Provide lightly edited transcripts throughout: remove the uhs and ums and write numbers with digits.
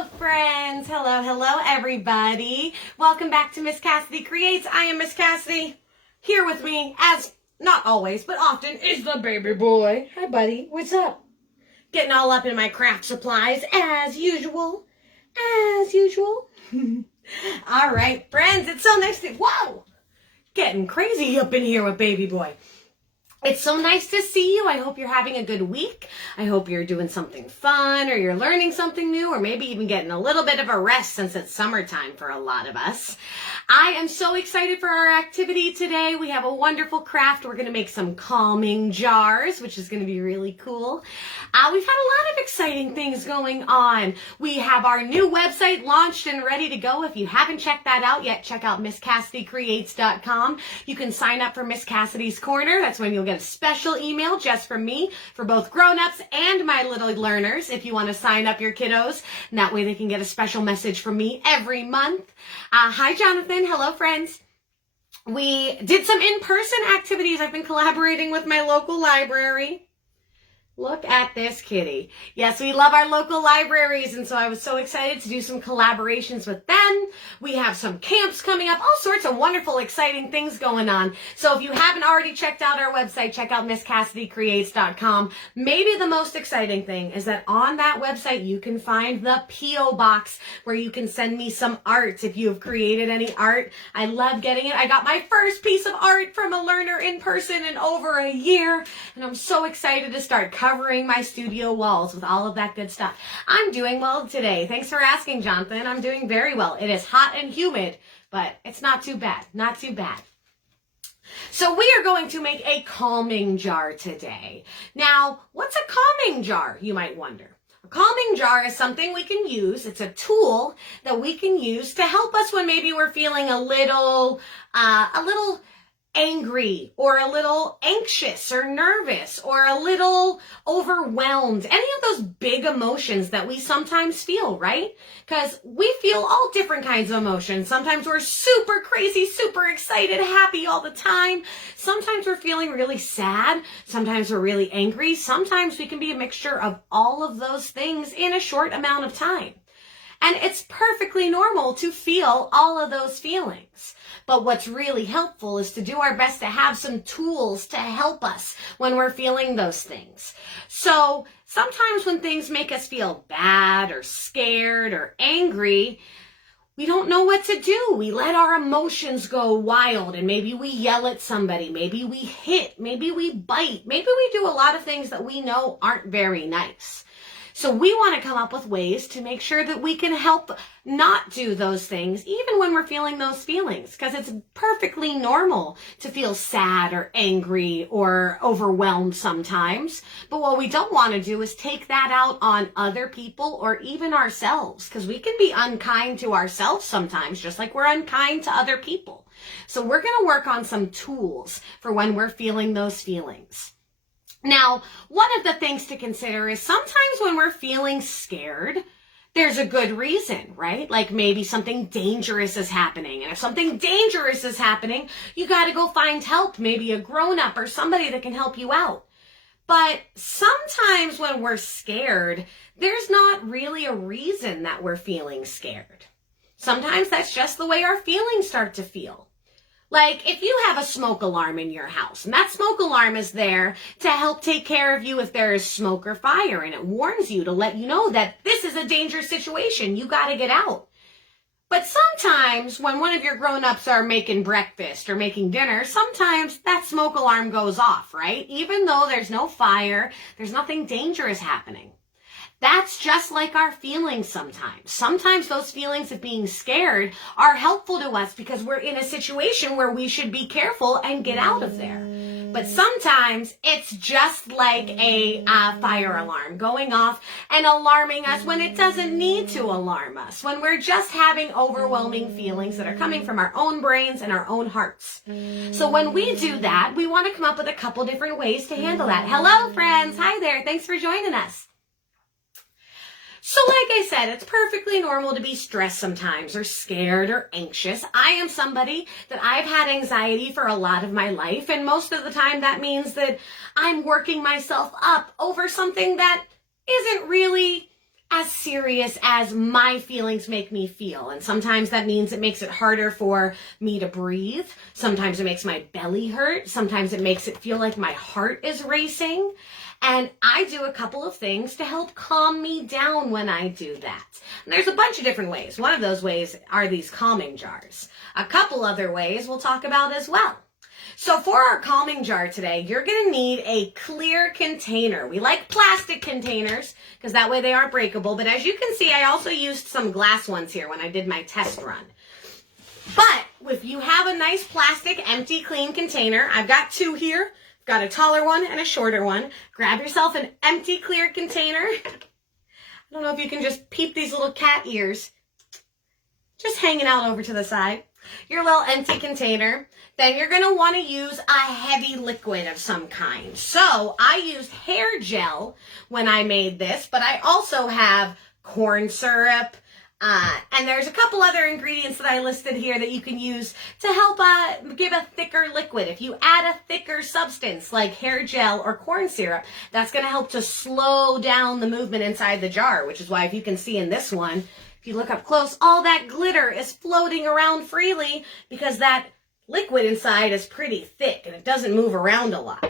Hello, friends. Hello, everybody. Welcome back to Miss Cassidy Creates. I am Miss Cassidy. Here with me, as not always, but often, is the baby boy. Hi, buddy. What's up? Getting all up in my craft supplies, as usual. All right, friends. It's so nice to... Whoa! Getting crazy up in here with baby boy. It's so nice to see you. I hope you're having a good week. I hope you're doing something fun or you're learning something new or maybe even getting a little bit of a rest since it's summertime for a lot of us. I am so excited for our activity today. We have a wonderful craft. We're going to make some calming jars, which is going to be really cool. We've had a lot of exciting things going on. We have our new website launched and ready to go. If you haven't checked that out yet, check out MissCassidyCreates.com. You can sign up for Miss Cassidy's Corner. That's when you'll get a special email just from me for both grown-ups and my little learners if you want to sign up your kiddos. And that way they can get a special message from me every month. Hi, Jonathan. Hello, friends. We did some in-person activities. I've been collaborating with my local library. Look at this kitty. Yes, we love our local libraries, and so I was so excited to do some collaborations with them. We have some camps coming up, all sorts of wonderful, exciting things going on. So if you haven't already checked out our website, check out MissCassidyCreates.com. Maybe the most exciting thing is that on that website, you can find the P.O. box where you can send me some art if you have created any art. I love getting it. I got my first piece of art from a learner in person in over a year, and I'm so excited to start covering my studio walls with all of that good stuff. I'm doing well today. Thanks for asking, Jonathan. I'm doing very well. It is hot and humid, but it's not too bad. Not too bad. So we are going to make a calming jar today. Now, what's a calming jar, you might wonder? A calming jar is something we can use. It's a tool that we can use to help us when maybe we're feeling a little angry or a little anxious or nervous or a little overwhelmed. Any of those big emotions that we sometimes feel, right? Because we feel all different kinds of emotions. Sometimes we're super crazy, super excited, happy all the time. Sometimes we're feeling really sad. Sometimes we're really angry. Sometimes we can be a mixture of all of those things in a short amount of time. And it's perfectly normal to feel all of those feelings. But what's really helpful is to do our best to have some tools to help us when we're feeling those things. So sometimes when things make us feel bad or scared or angry, we don't know what to do. We let our emotions go wild and maybe we yell at somebody, maybe we hit, maybe we bite, maybe we do a lot of things that we know aren't very nice. So we want to come up with ways to make sure that we can help not do those things, even when we're feeling those feelings, because it's perfectly normal to feel sad or angry or overwhelmed sometimes. But what we don't want to do is take that out on other people or even ourselves, because we can be unkind to ourselves sometimes, just like we're unkind to other people. So we're going to work on some tools for when we're feeling those feelings. Now, one of the things to consider is sometimes when we're feeling scared, there's a good reason, right? Like maybe something dangerous is happening. And if something dangerous is happening, you got to go find help, maybe a grown-up or somebody that can help you out. But sometimes when we're scared, there's not really a reason that we're feeling scared. Sometimes that's just the way our feelings start to feel. Like if you have a smoke alarm in your house, and that smoke alarm is there to help take care of you if there is smoke or fire, and it warns you to let you know that this is a dangerous situation, you got to get out. But sometimes when one of your grown-ups are making breakfast or making dinner, sometimes that smoke alarm goes off, right? Even though there's no fire, there's nothing dangerous happening. That's just like our feelings sometimes. Sometimes those feelings of being scared are helpful to us because we're in a situation where we should be careful and get out of there. But sometimes it's just like a fire alarm going off and alarming us when it doesn't need to alarm us, when we're just having overwhelming feelings that are coming from our own brains and our own hearts. So when we do that, we want to come up with a couple different ways to handle that. Hello, friends. Hi there. Thanks for joining us. So like I said, it's perfectly normal to be stressed sometimes or scared or anxious. I am somebody that I've had anxiety for a lot of my life, and most of the time that means that I'm working myself up over something that isn't really as serious as my feelings make me feel. And sometimes that means it makes it harder for me to breathe. Sometimes it makes my belly hurt. Sometimes it makes it feel like my heart is racing. And I do a couple of things to help calm me down when I do that. And there's a bunch of different ways. One of those ways are these calming jars. A couple other ways we'll talk about as well. So for our calming jar today, you're going to need a clear container. We like plastic containers because that way they aren't breakable. But as you can see, I also used some glass ones here when I did my test run. But if you have a nice plastic, empty, clean container, I've got two here. I've got a taller one and a shorter one. Grab yourself an empty, clear container. I don't know if you can just peep these little cat ears. Just hanging out over to the side. Your little empty container. Then you're going to want to use a heavy liquid of some kind. So I used hair gel when I made this, but I also have corn syrup, and there's a couple other ingredients that I listed here that you can use to help give a thicker liquid. If you add a thicker substance like hair gel or corn syrup, that's going to help to slow down the movement inside the jar, which is why if you can see in this one, if you look up close, all that glitter is floating around freely because that liquid inside is pretty thick and it doesn't move around a lot.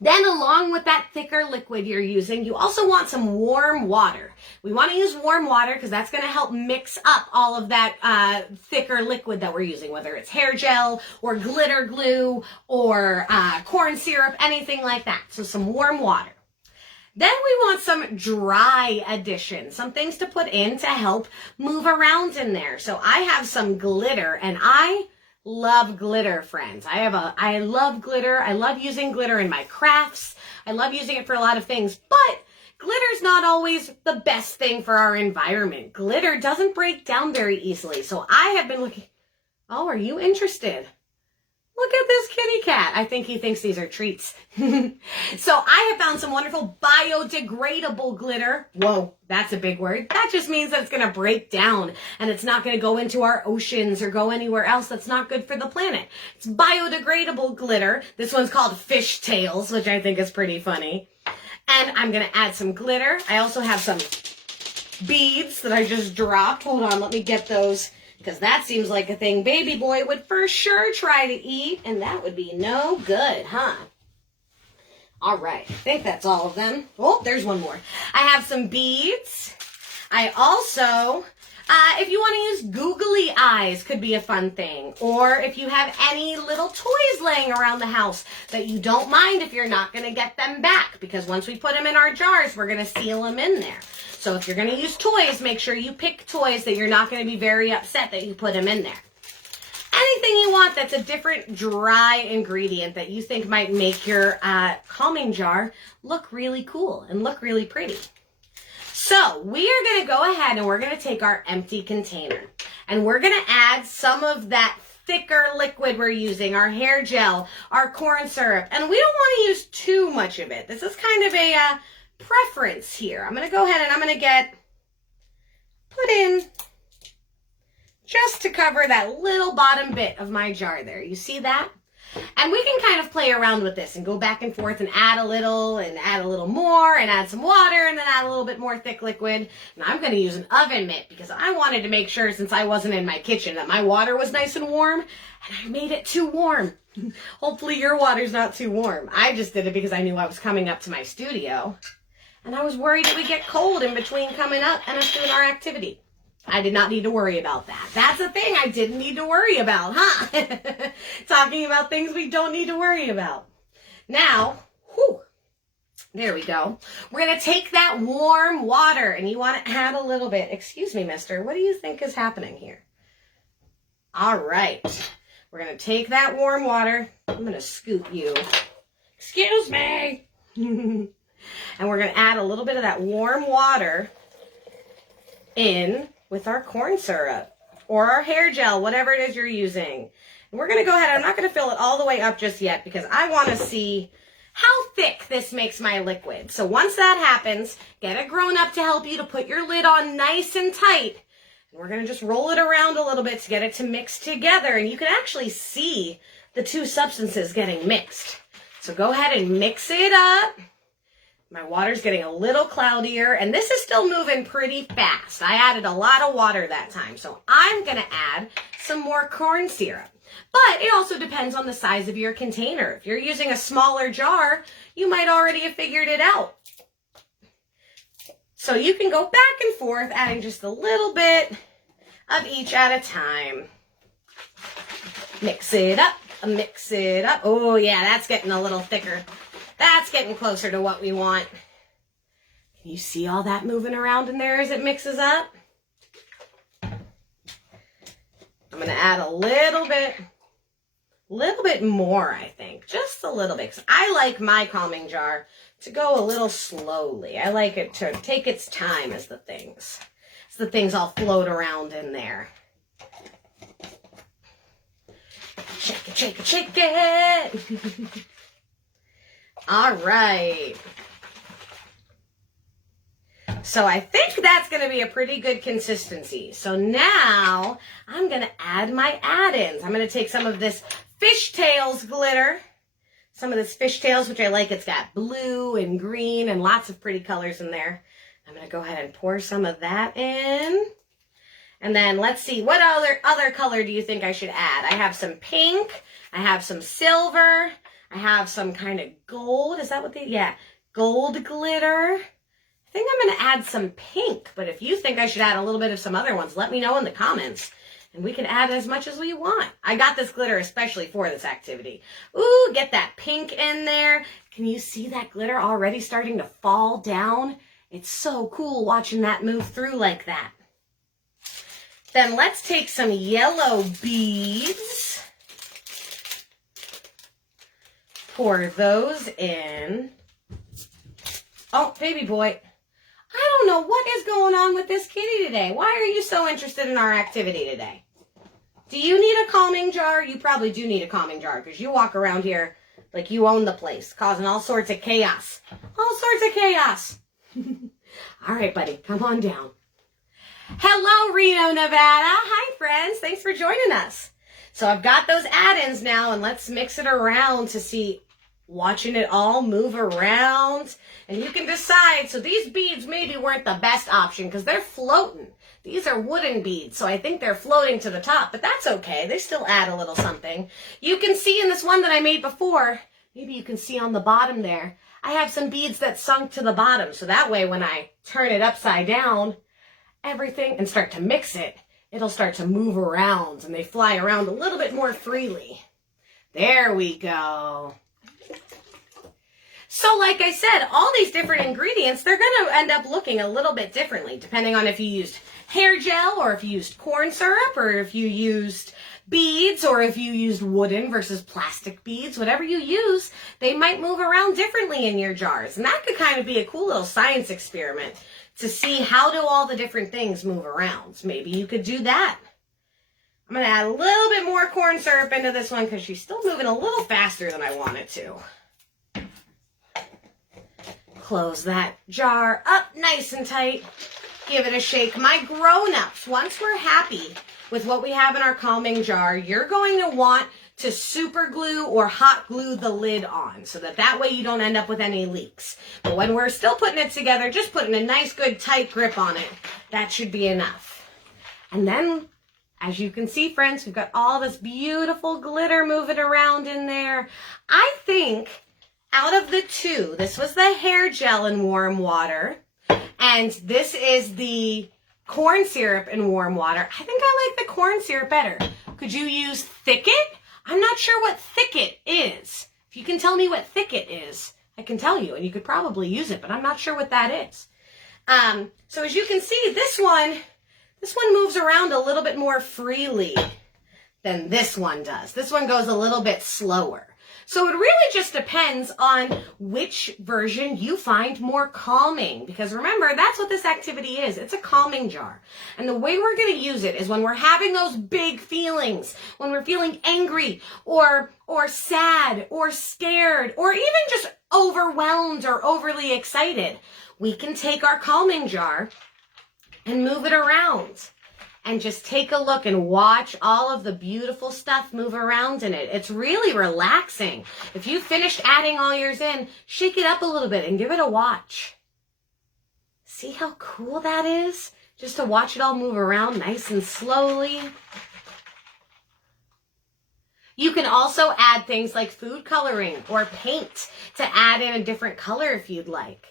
Then along with that thicker liquid you're using, you also want some warm water. We want to use warm water because that's going to help mix up all of that thicker liquid that we're using, whether it's hair gel or glitter glue or corn syrup, anything like that. So some warm water. Then we want some dry addition, some things to put in to help move around in there. So I have some glitter, and I love glitter, friends. I love glitter. I love using glitter in my crafts. I love using it for a lot of things, but glitter's not always the best thing for our environment. Glitter doesn't break down very easily. So I have been looking. Oh, are you interested? Look at this kitty cat. I think he thinks these are treats. So I have found some wonderful biodegradable glitter. Whoa, that's a big word. That just means that it's going to break down and it's not going to go into our oceans or go anywhere else that's not good for the planet. It's biodegradable glitter. This one's called fish tails, which I think is pretty funny. And I'm going to add some glitter. I also have some beads that I just dropped. Hold on, let me get those, because that seems like a thing baby boy would for sure try to eat, and that would be no good, huh? All right, I think that's all of them. Oh, there's one more. I have some beads. I also, if you want to use googly eyes, could be a fun thing. Or if you have any little toys laying around the house that you don't mind if you're not going to get them back, because once we put them in our jars, we're going to seal them in there. So if you're going to use toys, make sure you pick toys that you're not going to be very upset that you put them in there. Anything you want that's a different dry ingredient that you think might make your calming jar look really cool and look really pretty. So we are going to go ahead and we're going to take our empty container and we're going to add some of that thicker liquid we're using, our hair gel, our corn syrup, and we don't want to use too much of it. This is kind of a preference here. I'm going to go ahead and I'm going to put in just to cover that little bottom bit of my jar there. You see that? And we can kind of play around with this and go back and forth and add a little more and add some water and then add a little bit more thick liquid. And I'm going to use an oven mitt because I wanted to make sure, since I wasn't in my kitchen, that my water was nice and warm, and I made it too warm. Hopefully your water's not too warm. I just did it because I knew I was coming up to my studio. And I was worried it would get cold in between coming up and us doing our activity. I did not need to worry about that. That's a thing I didn't need to worry about, huh? Talking about things we don't need to worry about. Now, there we go. We're going to take that warm water, and you want to add a little bit. Excuse me, mister. What do you think is happening here? All right. We're going to take that warm water. I'm going to scoop you. Excuse me. And we're going to add a little bit of that warm water in with our corn syrup or our hair gel, whatever it is you're using. And we're going to go ahead. I'm not going to fill it all the way up just yet because I want to see how thick this makes my liquid. So once that happens, get a grown-up to help you to put your lid on nice and tight. And we're going to just roll it around a little bit to get it to mix together. And you can actually see the two substances getting mixed. So go ahead and mix it up. My water's getting a little cloudier, and this is still moving pretty fast. I added a lot of water that time, so I'm gonna add some more corn syrup. But it also depends on the size of your container. If you're using a smaller jar, you might already have figured it out. So you can go back and forth, adding just a little bit of each at a time. Mix it up, mix it up. Oh yeah, that's getting a little thicker. That's getting closer to what we want. Can you see all that moving around in there as it mixes up? I'm going to add a little bit more, I think. Just a little bit. 'Cause I like my calming jar to go a little slowly. I like it to take its time as the things all float around in there. Shake it, shake it, shake it. All right. So I think that's going to be a pretty good consistency. So now I'm going to add my add-ins. I'm going to take some of this fishtails glitter. Some of this fishtails, which I like. It's got blue and green and lots of pretty colors in there. I'm going to go ahead and pour some of that in. And then let's see, what other color do you think I should add? I have some pink. I have some silver. I have some kind of gold. Is that what yeah, gold glitter. I think I'm going to add some pink, but if you think I should add a little bit of some other ones, let me know in the comments, and we can add as much as we want. I got this glitter especially for this activity. Ooh, get that pink in there. Can you see that glitter already starting to fall down? It's so cool watching that move through like that. Then let's take some yellow beads. Pour those in. Oh, baby boy. I don't know what is going on with this kitty today. Why are you so interested in our activity today? Do you need a calming jar? You probably do need a calming jar because you walk around here like you own the place, causing all sorts of chaos. All sorts of chaos. All right, buddy, come on down. Hello, Reno, Nevada. Hi, friends. Thanks for joining us. So I've got those add-ins now, and let's mix it around to see, watching it all move around. And you can decide. So these beads maybe weren't the best option because they're floating. These are wooden beads, so I think they're floating to the top, but that's okay. They still add a little something. You can see in this one that I made before, maybe you can see on the bottom there, I have some beads that sunk to the bottom. So that way when I turn it upside down, everything, and start to mix it, it'll start to move around and they fly around a little bit more freely. There we go. So like I said, all these different ingredients, they're going to end up looking a little bit differently depending on if you used hair gel or if you used corn syrup or if you used beads or if you used wooden versus plastic beads. Whatever you use, they might move around differently in your jars. And that could kind of be a cool little science experiment to see how do all the different things move around. So maybe you could do that. I'm going to add a little bit more corn syrup into this one because she's still moving a little faster than I want it to. Close that jar up nice and tight. Give it a shake. My grown-ups, once we're happy with what we have in our calming jar, you're going to want to super glue or hot glue the lid on so that way you don't end up with any leaks. But when we're still putting it together, just putting a nice good tight grip on it, that should be enough. And then, as you can see, friends, we've got all this beautiful glitter moving around in there. I think out of the two, this was the hair gel in warm water, and this is the corn syrup in warm water. I think I like the corn syrup better. Could you use Thicket? I'm not sure what Thicket is. If you can tell me what Thicket is, I can tell you, and you could probably use it, but I'm not sure what that is. So as you can see, this one moves around a little bit more freely than this one does. This one goes a little bit slower. So it really just depends on which version you find more calming. Because remember, that's what this activity is. It's a calming jar. And the way we're going to use it is when we're having those big feelings, when we're feeling angry or sad or scared or even just overwhelmed or overly excited. We can take our calming jar and move it around. and just take a look and watch all of the beautiful stuff move around in it. It's really relaxing. If you finished adding all yours in, shake it up a little bit and give it a watch. See how cool that is? Just to watch it all move around nice and slowly. You can also add things like food coloring or paint to add in a different color if you'd like.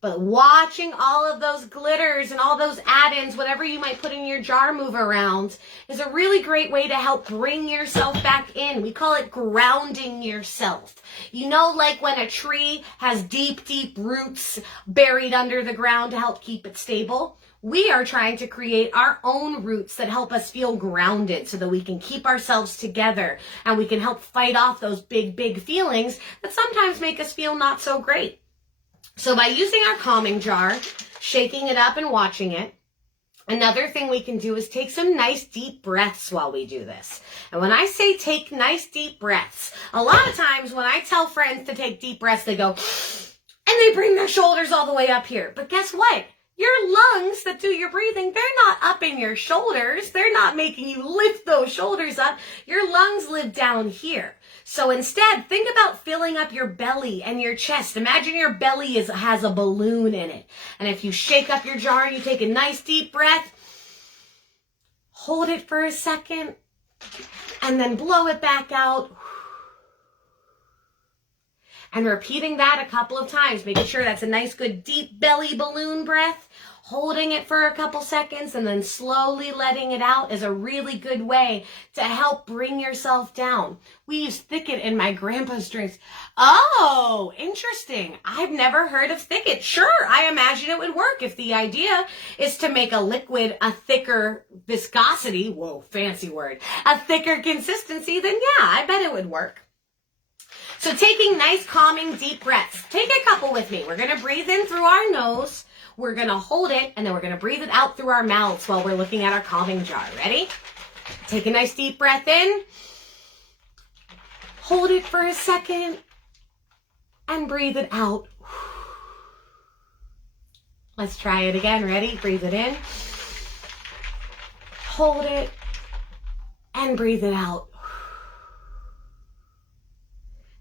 But watching all of those glitters and all those add-ins, whatever you might put in your jar move around, is a really great way to help bring yourself back in. We call it grounding yourself. You know, like when a tree has deep, deep roots buried under the ground to help keep it stable? We are trying to create our own roots that help us feel grounded so that we can keep ourselves together and we can help fight off those big, big feelings that sometimes make us feel not so great. So by using our calming jar, shaking it up and watching it, another thing we can do is take some nice deep breaths while we do this. And when I say take nice deep breaths, a lot of times when I tell friends to take deep breaths, they go, and they bring their shoulders all the way up here. But guess what? Your lungs that do your breathing, they're not up in your shoulders. They're not making you lift those shoulders up. Your lungs live down here. So instead, think about filling up your belly and your chest. Imagine your belly has a balloon in it. And if you shake up your jar and you take a nice deep breath, hold it for a second, and then blow it back out. And repeating that a couple of times, making sure that's a nice, good, deep belly balloon breath. Holding it for a couple seconds and then slowly letting it out is a really good way to help bring yourself down. We use thicket in my grandpa's drinks. Oh, interesting. I've never heard of thicket. Sure, I imagine it would work if the idea is to make a liquid a thicker viscosity. Whoa, fancy word. A thicker consistency, then yeah, I bet it would work. So taking nice, calming, deep breaths. Take a couple with me. We're going to breathe in through our nose. We're going to hold it, and then we're going to breathe it out through our mouths while we're looking at our calming jar. Ready? Take a nice deep breath in. Hold it for a second, and breathe it out. Let's try it again. Ready? Breathe it in. Hold it, and breathe it out.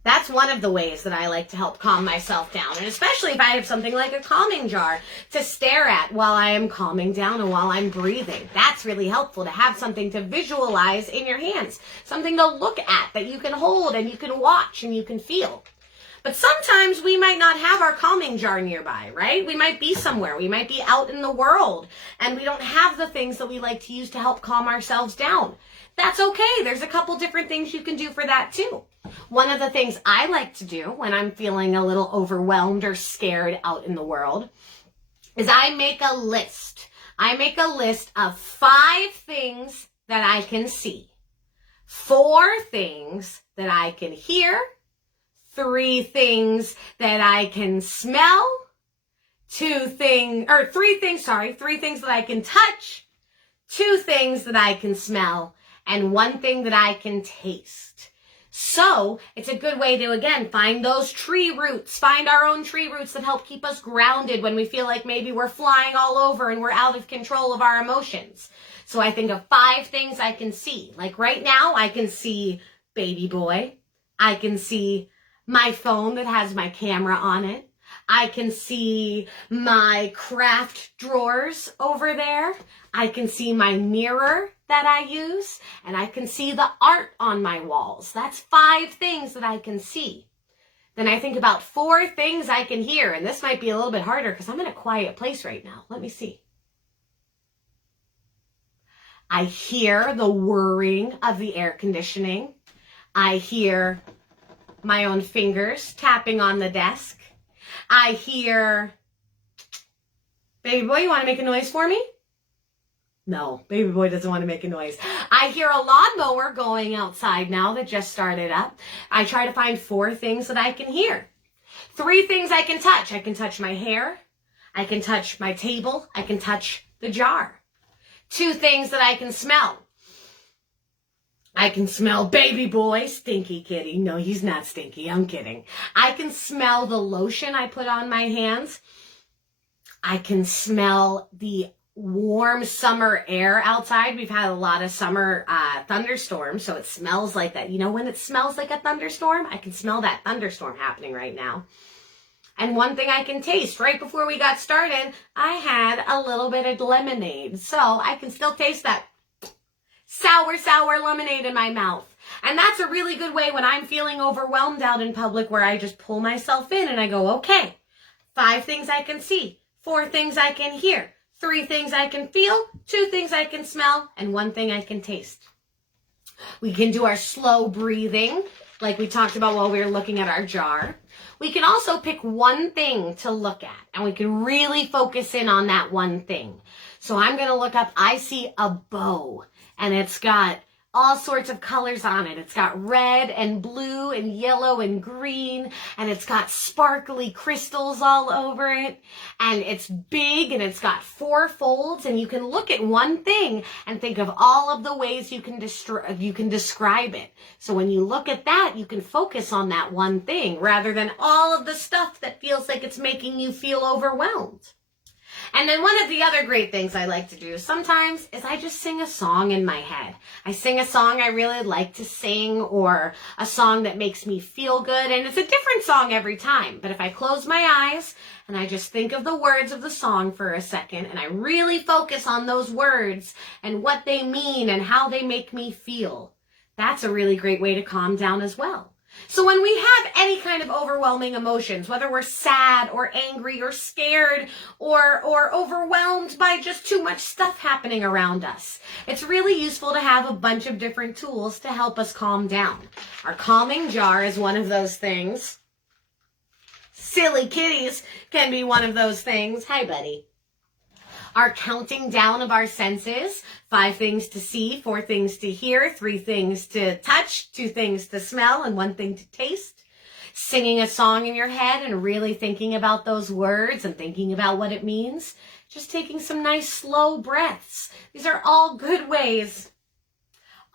That's one of the ways that I like to help calm myself down, and especially if I have something like a calming jar to stare at while I am calming down and while I'm breathing. That's really helpful to have something to visualize in your hands, something to look at that you can hold and you can watch and you can feel. But sometimes we might not have our calming jar nearby, right? We might be somewhere. We might be out in the world, and we don't have the things that we like to use to help calm ourselves down. That's okay. There's a couple different things you can do for that too. One of the things I like to do when I'm feeling a little overwhelmed or scared out in the world is I make a list. I make a list of 5 things that I can see, 4 things that I can hear, 3 things that I can smell, 3 things that I can touch, 2 things that I can smell, and 1 thing that I can taste. So it's a good way to, again, find those tree roots, find our own tree roots that help keep us grounded when we feel like maybe we're flying all over and we're out of control of our emotions. So I think of 5 things I can see. Like right now, I can see baby boy. I can see my phone that has my camera on it. I can see my craft drawers over there. I can see my mirror that I use, and I can see the art on my walls. That's 5 things that I can see. Then I think about 4 things I can hear, and this might be a little bit harder because I'm in a quiet place right now. Let me see. I hear the whirring of the air conditioning. I hear my own fingers tapping on the desk. I hear, baby boy, you want to make a noise for me? No, baby boy doesn't want to make a noise. I hear a lawnmower going outside now that just started up. I try to find 4 things that I can hear. 3 things I can touch. I can touch my hair. I can touch my table. I can touch the jar. 2 things that I can smell. I can smell baby boy, stinky kitty. No, he's not stinky. I'm kidding. I can smell the lotion I put on my hands. I can smell the warm summer air outside. We've had a lot of summer thunderstorms, so it smells like that. You know when it smells like a thunderstorm? I can smell that thunderstorm happening right now. And one thing I can taste, right before we got started, I had a little bit of lemonade. So I can still taste that sour lemonade in my mouth. And that's a really good way when I'm feeling overwhelmed out in public, where I just pull myself in and I go, okay, 5 things I can see, 4 things I can hear, 3 things I can feel, 2 things I can smell, and 1 thing I can taste. We can do our slow breathing, like we talked about while we were looking at our jar. We can also pick 1 thing to look at, and we can really focus in on that 1 thing. So I'm going to look up, I see a bow, and it's got all sorts of colors on it. It's got red and blue and yellow and green, and it's got sparkly crystals all over it, and it's big, and it's got 4 folds, and you can look at 1 thing and think of all of the ways you can describe it. So when you look at that, you can focus on that 1 thing rather than all of the stuff that feels like it's making you feel overwhelmed. And then one of the other great things I like to do sometimes is I just sing a song in my head. I sing a song I really like to sing, or a song that makes me feel good. And it's a different song every time. But if I close my eyes and I just think of the words of the song for a second, and I really focus on those words and what they mean and how they make me feel, that's a really great way to calm down as well. So when we have any kind of overwhelming emotions, whether we're sad or angry or scared or overwhelmed by just too much stuff happening around us, it's really useful to have a bunch of different tools to help us calm down. Our calming jar is one of those things. Silly kitties can be one of those things. Hi, buddy. Our counting down of our senses, 5 things to see, 4 things to hear, 3 things to touch, 2 things to smell, and 1 thing to taste. Singing a song in your head and really thinking about those words and thinking about what it means. Just taking some nice slow breaths. These are all good ways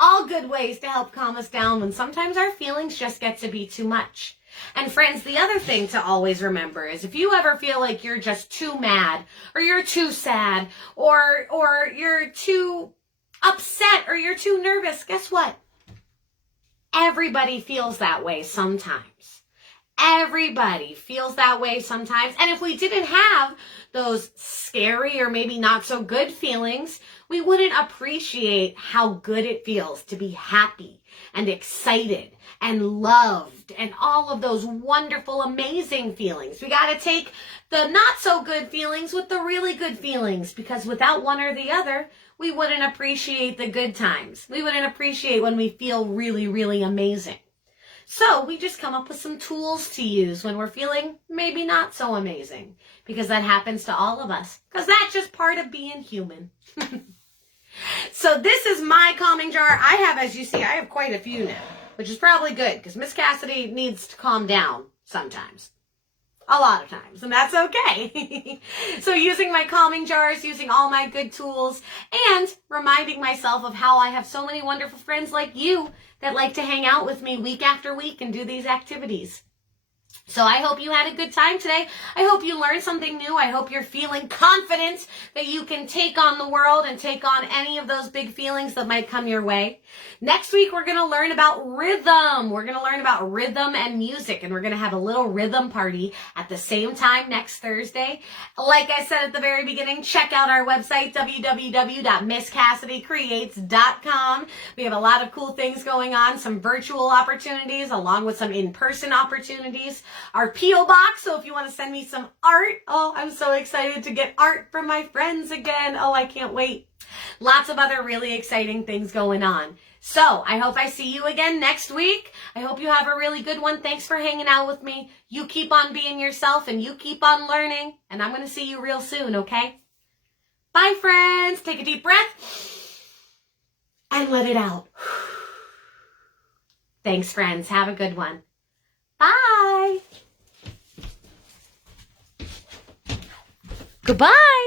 to help calm us down when sometimes our feelings just get to be too much. And friends, the other thing to always remember is if you ever feel like you're just too mad, or you're too sad, or you're too upset, or you're too nervous, guess what? Everybody feels that way sometimes. Everybody feels that way sometimes. And if we didn't have those scary or maybe not so good feelings, we wouldn't appreciate how good it feels to be happy and excited and loved and all of those wonderful, amazing feelings. We got to take the not so good feelings with the really good feelings, because without one or the other, we wouldn't appreciate the good times. We wouldn't appreciate when we feel really, really amazing. So we just come up with some tools to use when we're feeling maybe not so amazing, because that happens to all of us, because that's just part of being human. So this is my calming jar. I have, as you see, I have quite a few now, which is probably good, because Miss Cassidy needs to calm down sometimes. A lot of times, and that's okay. So using my calming jars, using all my good tools, and reminding myself of how I have so many wonderful friends like you that like to hang out with me week after week and do these activities. So I hope you had a good time today. I hope you learned something new. I hope you're feeling confident that you can take on the world and take on any of those big feelings that might come your way. Next week, we're going to learn about rhythm. We're going to learn about rhythm and music, and we're going to have a little rhythm party at the same time next Thursday. Like I said at the very beginning, check out our website, www.misscassidycreates.com. We have a lot of cool things going on, some virtual opportunities along with some in-person opportunities. Our P.O. box, so if you want to send me some art, oh, I'm so excited to get art from my friends again. Oh, I can't wait. Lots of other really exciting things going on. So I hope I see you again next week. I hope you have a really good one. Thanks for hanging out with me. You keep on being yourself and you keep on learning. And I'm going to see you real soon, okay? Bye, friends. Take a deep breath and let it out. Thanks, friends. Have a good one. Bye. Goodbye.